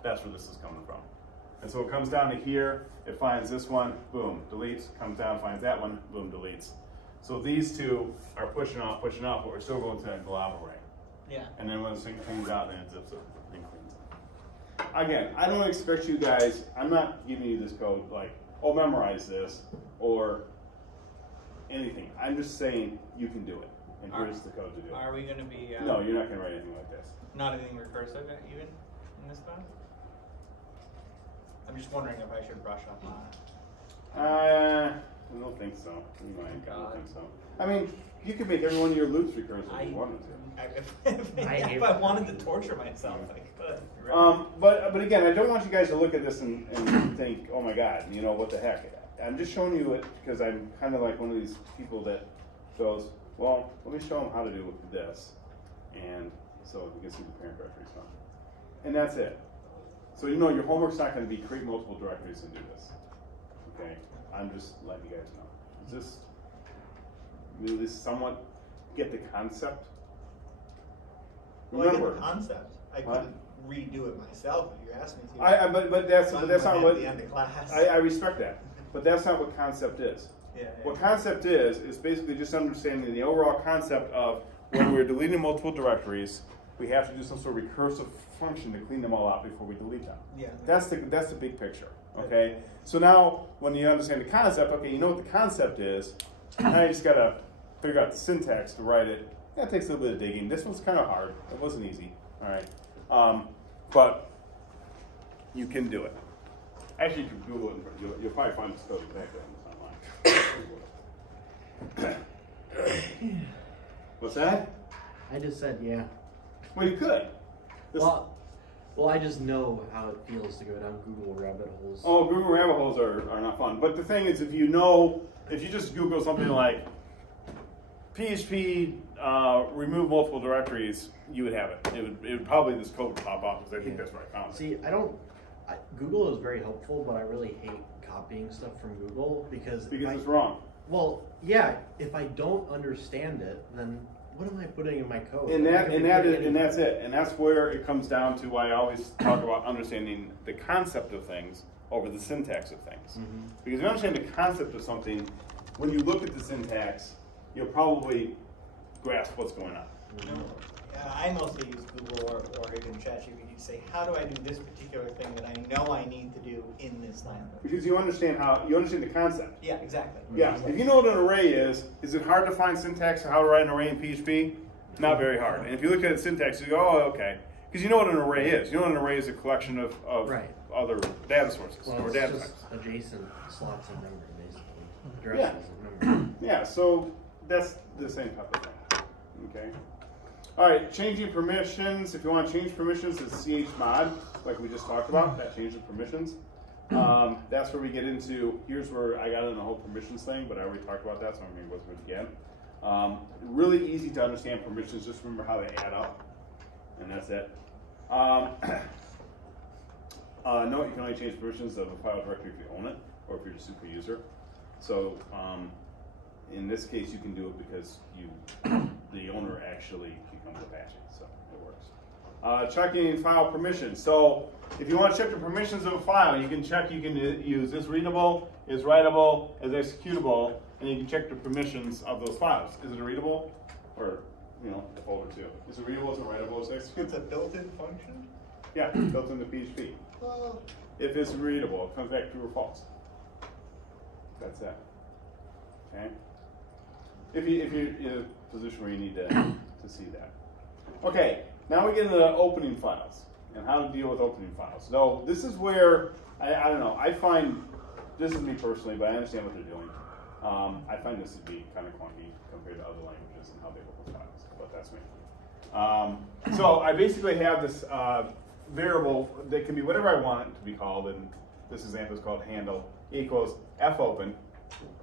That's where this is coming from. And so it comes down to here, it finds this one, boom, deletes, comes down, finds that one, boom, deletes. So these two are pushing off, but we're still going to that glob array. Yeah. And then when this thing cleans out, then it zips it and cleans it. Again, I don't expect you guys, I'm not giving you this code like, oh, memorize this, or anything. I'm just saying you can do it, and here's the code to do it. Are we going to be... No, you're not going to write anything like this. Not anything recursive even in this class? I'm just wondering if I should brush up on it. I don't think so. You might. I don't think so. I mean, you could make every one of your loops recursive if you wanted to. If I wanted to torture myself, I could. But again, I don't want you guys to look at this and think, oh my God, you know, what the heck. I'm just showing you it because I'm kind of like one of these people that goes, well, let me show them how to do this. And so you can see the parent directory stuff. And that's it. So you know your homework's not going to be create multiple directories and do this. Okay? I'm just letting you guys know. Just really somewhat get the concept. Well, Remember, I get the concept. I couldn't redo it myself if you asked me to. but that's not what. At the end of class. I respect that, but that's not what concept is. Yeah. What concept is basically just understanding the overall concept of when we're deleting multiple directories, we have to do some sort of recursive function to clean them all out before we delete them. Yeah. That's the big picture. Okay. So now when you understand the concept, okay, you know what the concept is. Now you just gotta figure out the syntax to write it. That takes a little bit of digging. This one's kind of hard. It wasn't easy. All right. But you can do it. Actually, you can Google it. You'll probably find this code back there online. What's that? I just said yeah. Well, you could. Well, I just know how it feels to go down Google rabbit holes. Oh, Google rabbit holes are not fun. But the thing is, if you just Google something like PHP remove multiple directories, you would have it. It would probably, this code would pop up because I think that's where I found it. See, Google is very helpful, but I really hate copying stuff from Google because it's wrong. Well, yeah, if I don't understand it, then what am I putting in my code? And that's it. And that's where it comes down to why I always talk about understanding the concept of things over the syntax of things. Mm-hmm. Because if you understand the concept of something, when you look at the syntax, you'll probably grasp what's going on. No, I mostly use Google or even ChatGPT to say, how do I do this particular thing that I know I need to do in this language? Because you understand the concept. Yeah, exactly. Yeah, if you know what an array is it hard to find syntax for how to write an array in PHP? Not very hard. And if you look at the syntax, you go, oh, okay. Because you know what an array is. You know what an array is a collection of other data sources or data types. Adjacent slots of memory, basically. Directions of memory. Yeah, so that's the same type of thing. Okay. All right, changing permissions. If you want to change permissions, it's chmod, like we just talked about. That changes permissions. That's where we get into, here's where I got in the whole permissions thing, but I already talked about that, so I'm going to go through it again. Really easy to understand permissions. Just remember how they add up, and that's it. Note, you can only change permissions of a file directory if you own it, or if you're a super user. So in this case, you can do it because the owner actually becomes Apache, so it works. Checking file permissions. So if you want to check the permissions of a file, you can use is readable, is writable, is executable, and you can check the permissions of those files. Is it readable? Or, the folder too. Is it readable, is it writable, is it executable? It's a built-in function? Yeah, built into PHP. Well, If it's readable, it comes back true or false. That's it. Okay? If you're in a position where you need to see that. Okay, now we get into opening files and how to deal with opening files. So this is where, I don't know, I find, this is me personally, but I understand what they're doing. I find this to be kind of clunky compared to other languages and how they open files, but that's me. So I basically have this variable that can be whatever I want it to be called, and this example is called handle equals fopen.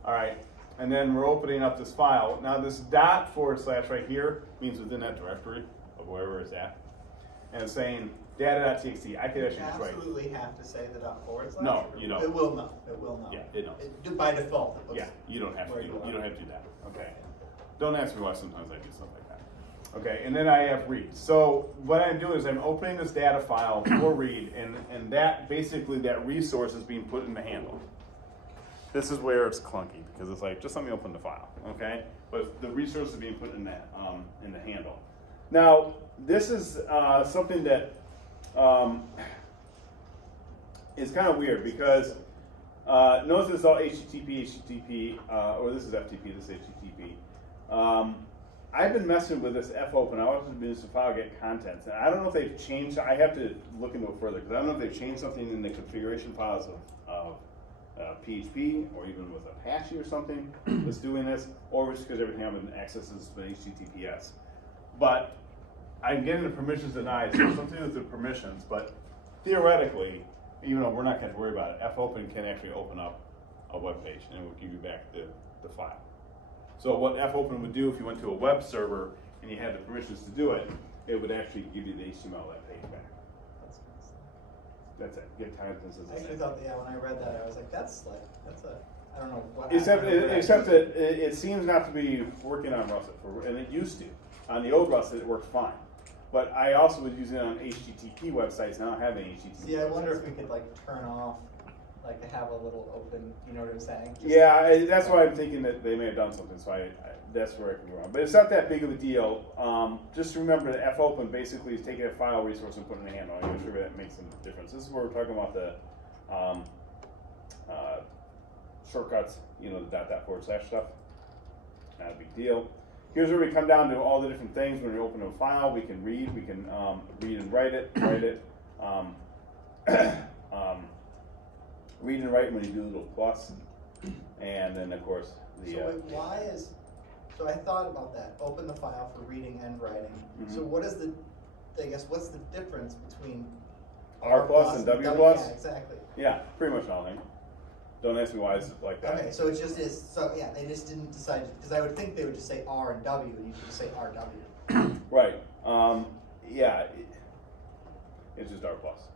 All right, and then we're opening up this file. Now this dot / right here means within that directory of wherever it's at, and it's saying data.txt. I could actually just write. Absolutely have to say the dot / No, you don't. It will know. It will know. Yeah, it knows. By default, it looks. Yeah, you don't have to. You don't have to do that. Okay. Don't ask me why sometimes I do stuff like that. Okay, and then I have read. So what I'm doing is I'm opening this data file for read, and that basically that resource is being put in the handle. This is where it's clunky because it's like just let me open the file, okay? But the resource is being put in that in the handle. Now this is something that is kind of weird because notice this is all HTTP, or this is FTP, this is HTTP. I've been messing with this fopen. I want to do this file get contents, and I don't know if they've changed. I have to look into it further because I don't know if they've changed something in the configuration files of PHP or even with Apache or something that's doing this, or just because everything I'm accesses the HTTPS. But I'm getting the permissions denied, so something with the permissions. But theoretically, even though we're not going to worry about it, fopen can actually open up a web page and it will give you back the file. So what fopen would do if you went to a web server and you had the permissions to do it, it would actually give you the HTML of that page back. That's it. Get contents as I actually thought, yeah, when I read that, I was like, that's a, I don't know what. Except that it seems not to be working on Russet, and it used to. On the old Russet, it worked fine. But I also was using it on HTTP websites, and I don't have any HTTP. See, I wonder if we could like turn off, like to have a little open. You know what I'm saying? Just, Yeah, that's why I'm thinking that they may have done something. So that's where I could go wrong. But it's not that big of a deal. Just remember that fopen basically is taking a file resource and putting it in a handle. I'm sure that makes some difference. This is where we're talking about the shortcuts, you know, the // stuff. Not a big deal. Here's where we come down to all the different things. When we open a file, we can read read and write it, read and write when you do a little plus, and then of course the. So wait, why is? So I thought about that. Open the file for reading and writing. Mm-hmm. So what is the? I guess what's the difference between R plus and W plus? Yeah, exactly. Yeah, pretty much all. Don't ask me why it's like that. Okay, so it just is. So yeah, they just didn't decide because I would think they would just say R and W, and you could just say RW. Right. Yeah. It's just R plus.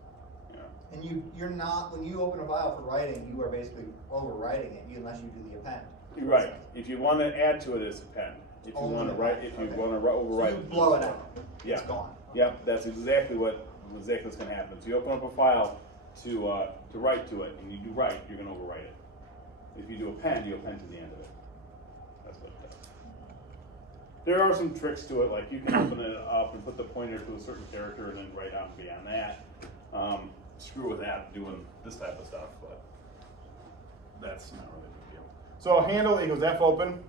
Yeah. And you're not when you open a file for writing, you are basically overwriting it, unless you do the append. You're right. If you want to add to it, it's append. If you want to write, overwrite, so you blow it out. Yeah. It's gone. Yep. That's exactly what's going to happen. So you open up a file to write to it, and you do write, you're going to overwrite it. If you do append, you append to the end of it. That's what it does. There are some tricks to it, like you can open it up and put the pointer to a certain character and then write out beyond that. Screw with that doing this type of stuff, but that's not really a big deal. So handle equals fopen.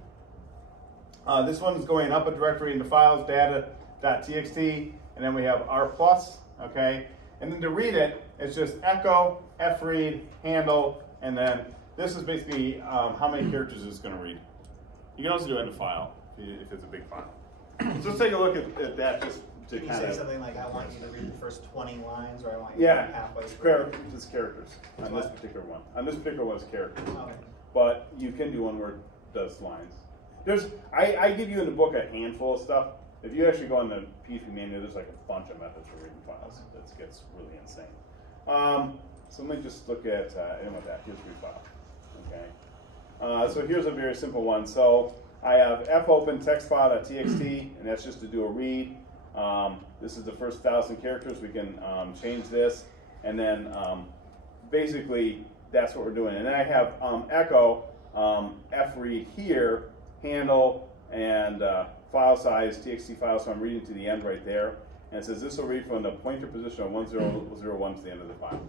This one is going up a directory into files, data.txt, and then we have R plus, okay? And then to read it, it's just echo, fread, handle, and then this is basically how many characters it's going to read. You can also do end of file if it's a big file. So let's take a look at that just to Can you kind say of. something like, I want you to read the first 20 lines, or I want you to read halfway it's through? it's characters on this particular one. On this particular one, it's characters. Okay. But you can do one where it does lines. I give you in the book a handful of stuff. If you actually go on the PHP manual, there's like a bunch of methods for reading files. That gets really insane. So let me just look at that. Here's read file. Okay. So here's a very simple one. So I have fopen textfile.txt, and that's just to do a read. This is the first 1,000 characters. We can change this, and then basically that's what we're doing. And then I have echo, fread here, handle, and file size, txt file, so I'm reading to the end right there. And it says this will read from the pointer position of 1001 to the end of the file.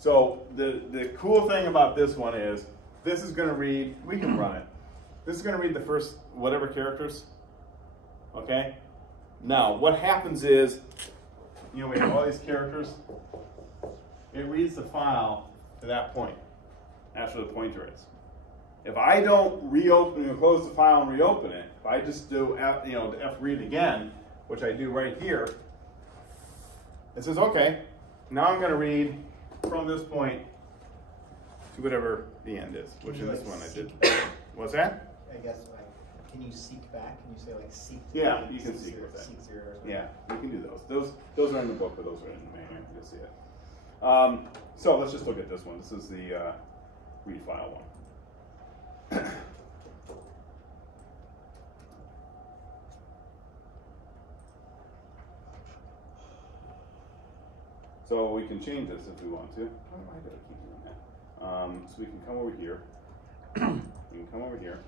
So the cool thing about this one is this is going to read, we can run it. This is going to read the first whatever characters. Okay? Now, what happens is, you know, we have all these characters. It reads the file to that point. That's where the pointer is. If I don't reopen and close the file and reopen it, if I just do F, you know, F read again, which I do right here, it says, okay, now I'm going to read from this point to whatever the end is, which is this one I did. What's that? I guess, like, can you seek back? Can you say, like, seek? Yeah, you can seek with that. Seek zero or something? Yeah, you can do those. Those are in the book, but those are in the manual. You'll see it. So let's just look at this one. This is the read file one. So we can change this if we want to. Oh, I gotta keep doing that. So we can come over here. We can come over here.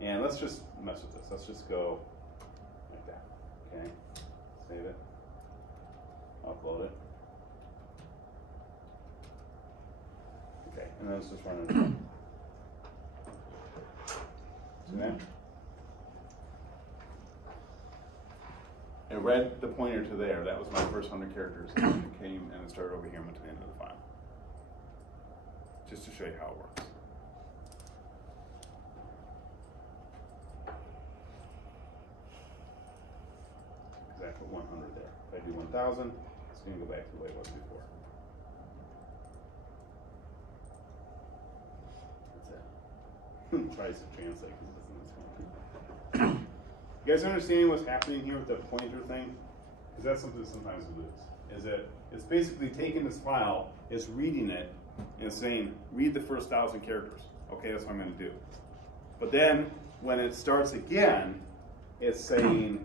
And let's just mess with this. Let's just go like that. Okay. Save it. Upload it. Okay, and then let's just run it. See that? It read the pointer to there. That was my first 100 characters. And it came and it started over here and went to the end of the file. Just to show you how it works. Because I put 100 there. If I do 1,000, it's going to go back to the way it was before. That's it. Try to translate because it doesn't. You guys understanding what's happening here with the pointer thing? Because that's something sometimes we lose. Is that it's basically taking this file, it's reading it, and it's saying, read the first 1,000 characters. Okay, that's what I'm going to do. But then, when it starts again, it's saying,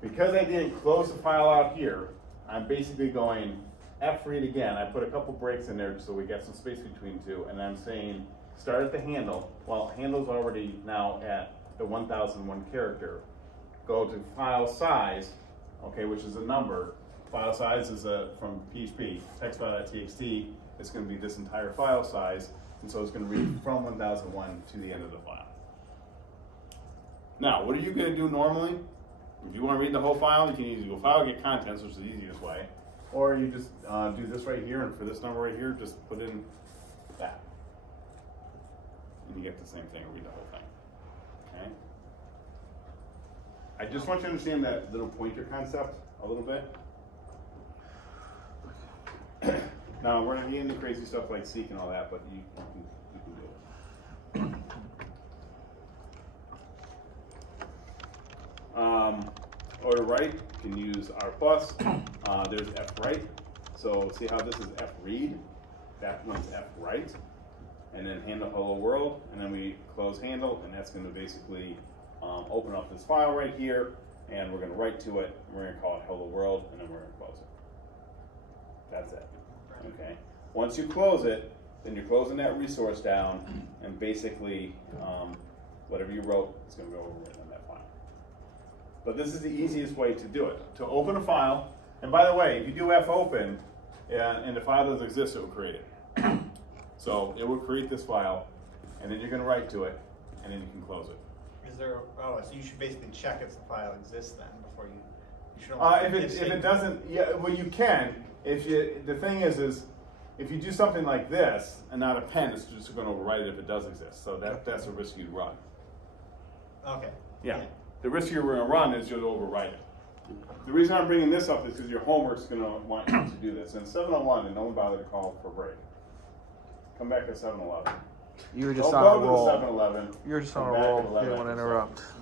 because I didn't close the file out here, I'm basically going F read again. I put a couple breaks in there so we get some space between two, and I'm saying, start at the handle. Well, handle's already now at the 1001 character. Go to file size, okay, which is a number. File size is from PHP, text.txt. It's going to be this entire file size, and so it's going to read from 1001 to the end of the file. Now, what are you going to do normally? If you want to read the whole file, you can either go file, get contents, which is the easiest way, or you just do this right here, and for this number right here, just put in that. And you get the same thing, read the whole thing. Okay? I just want you to understand that little pointer concept a little bit. Now, we're not getting into crazy stuff like seek and all that, but you can do it. Order write, you can use R+. There's F write. So see how this is F read? That one's F write. And then handle hello world, and then we close handle, and that's going to basically open up this file right here, and we're going to write to it, and we're going to call it hello world, and then we're going to close it. That's it. Okay. Once you close it, then you're closing that resource down, and basically whatever you wrote is going to go over in that file. But this is the easiest way to do it. To open a file, and by the way, if you do F open, and the file doesn't exist, it will create it. So it will create this file, and then you're going to write to it, and then you can close it. Is there? Oh, so you should basically check if the file exists then before you. You should. If it doesn't, yeah, well you can. The thing is if you do something like this and not append, it's just going to overwrite it if it does exist. So that's a risk you'd run. Okay. Yeah. The risk you're going to run is you'll overwrite it. The reason I'm bringing this up is because your homework's going to want you to do this. And 701, and no one bothered to call for a break. Come back at 7:11. You were just Don't on a go roll. to the 7-Eleven. You were just Come on a back at roll. 11 You didn't want to after interrupt. 7.